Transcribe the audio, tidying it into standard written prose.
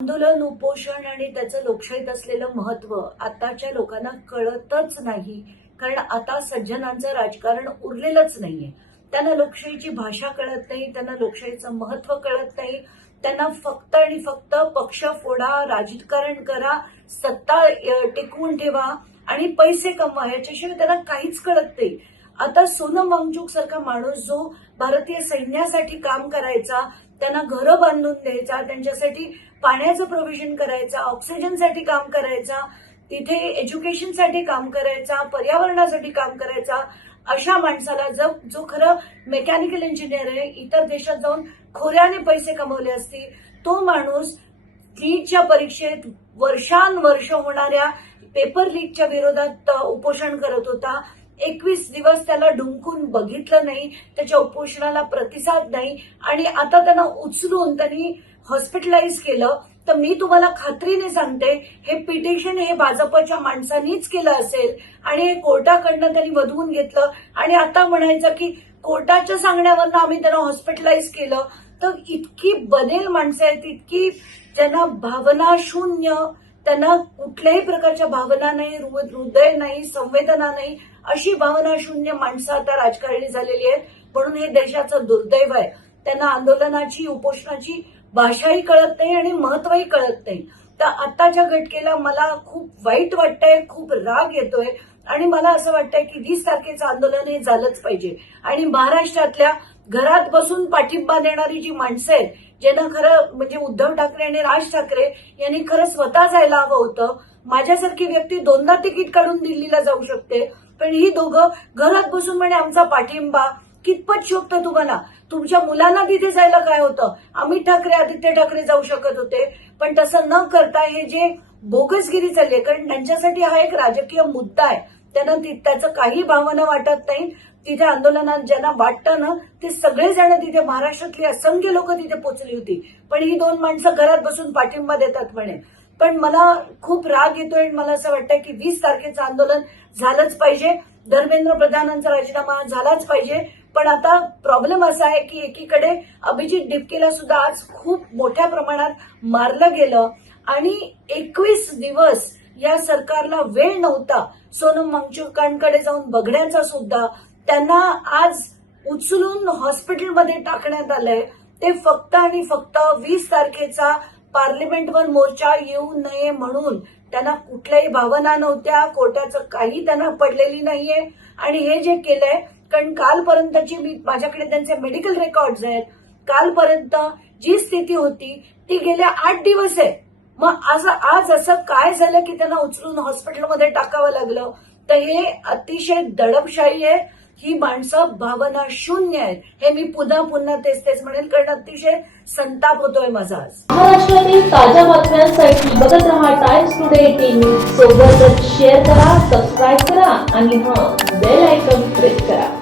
आंदोलन, उपोषण आणि त्याचं लोकशाहीत असलेलं महत्व आताच्या लोकांना कळतच नाही. कारण आता सज्जनांचं राजकारण उरलेलंच नाहीये. त्यांना लोकशाहीची भाषा कळत नाही, त्यांना लोकशाहीचं महत्व कळत नाही. त्यांना फक्त आणि फक्त पक्ष फोडा, राजकारण करा, सत्ता टिकवून ठेवा आणि पैसे कमवा, याच्याशिवाय त्यांना काहीच कळत नाही. आता सोनम वांगचुक सारखा माणूस जो भारतीय सैन्यासाठी काम करायचा, त्यांना घरं बांधून द्यायचा, त्यांच्यासाठी पाण्याचं प्रोव्हिजन करायचा, ऑक्सिजनसाठी काम करायचा, तिथे एज्युकेशनसाठी काम करायचा, पर्यावरणासाठी काम करायचा, अशा माणसाला जो खरं मेकॅनिकल इंजिनियर आहे, इतर देशात जाऊन खोऱ्याने पैसे कमवले असतील, तो माणूस नीटच्या परीक्षेत वर्षानुवर्ष होणाऱ्या पेपर लीकच्या विरोधात उपोषण करत होता. 21 दिवस त्याला ढुंकून बघितलं नाही, त्याच्या उपोषणाला प्रतिसाद नाही आणि आता त्यांना उचलून त्यांनी हॉस्पिटलाइज केलं. तर मी तुम्हाला खात्रीने सांगते, हे पिटिशन हे भाजपच्या माणसांनीच केलं असेल आणि हे कोर्टाकडनं त्यांनी वधवून घेतलं आणि आता म्हणायचं की कोर्टाच्या सांगण्यावरनं आम्ही त्यांना हॉस्पिटलाइज केलं. तर इतकी बनेल माणसं आहेत, इतकी त्यांना भावना शून्य, त्यांना कुठल्याही प्रकारच्या भावना नाही, हृदय नाही, संवेदना नाही, अशी भावना शून्य माणसं आता राजकारणी झालेली आहेत. म्हणून हे देशाचं दुर्दैव आहे. त्यांना आंदोलनाची, उपोषणाची भाषाही कळत नाही आणि महत्वही कळत नाही. तर आताच्या घटनेला मला खूप वाईट वाटतंय, खूप राग येतोय आणि मला असं वाटतंय की 20 तारखेचं आंदोलन हे झालंच पाहिजे. आणि महाराष्ट्रातल्या घरात बसून पाठिंबा देणारी जी माणसं आहेत, ज्यांना खरं म्हणजे उद्धव ठाकरे आणि राज ठाकरे यांनी खरं स्वतः जायला हवं होतं. माझ्यासारखी व्यक्ती 2दा तिकीट काढून दिल्लीला जाऊ शकते, पण ही दोघं घरात बसून म्हणे आमचा पाठिंबा. कितपत शोभतं तुम्हाला? तुमच्या मुलांना तिथे जायला काय होतं? अमित ठाकरे, आदित्य ठाकरे जाऊ शकत होते, पण तसं न करता हे जे बोगसगिरी चालली, कारण त्यांच्यासाठी हा एक राजकीय मुद्दा आहे, त्यांना त्याचं काही भावना वाटत नाही. तिथे आंदोलनात ज्यांना वाटतं ना, ते सगळेजण तिथे, महाराष्ट्रातली असंख्य लोक तिथे पोहोचली होती, पण ही 2 माणसं घरात बसून पाठिंबा देतात म्हणे. पण मला खूप राग येतोय आणि मला असं वाटतंय की 20 तारखेचं आंदोलन झालंच पाहिजे. धर्मेंद्र प्रधानांचा राजीनामा झालाच पाहिजे. पण आता प्रॉब्लेम असा आहे की एकीकडे अभिजित डिपकेला सुद्धा आज खूप मोठ्या प्रमाणात मारलं गेलं आणि 21 दिवस या सरकारला वेळ नव्हता सोनम वांगचुकांकडे जाऊन बघण्याचा सुद्धा. त्यांना आज उचलून हॉस्पिटलमध्ये टाकण्यात आलंय. ते फक्त आणि फक्त 20 तारखेचा पार्लिमेंटवर मोर्चा येऊ नये म्हणून. त्यांना कुठल्याही भावना नव्हत्या, कोर्टाचं काही त्यांना पडलेली नाहीये आणि हे जे केलंय, कारण कालपर्यंतची माझ्याकडे त्यांचे मेडिकल रेकॉर्ड्स आहेत, कालपर्यंत जी स्थिती होती ती गेल्या 8 दिवस आहे. मग आज असं काय झालं की त्यांना उचलून हॉस्पिटलमध्ये टाकावं लागलं? तर हे अतिशय दडपशाही आहे. ही माणसं भावना शून्य आहेत. हे मी पुन्हा तेच म्हणेल, कारण अतिशय संताप होतोय माझा आज. महाराष्ट्रातील ताज्या बातम्यांसाठी बघत रहा टाइम्स टुडे 18 सोबतच शेअर करा, सबस्क्राईब करा आणि बेल आयकॉन प्रेस करा.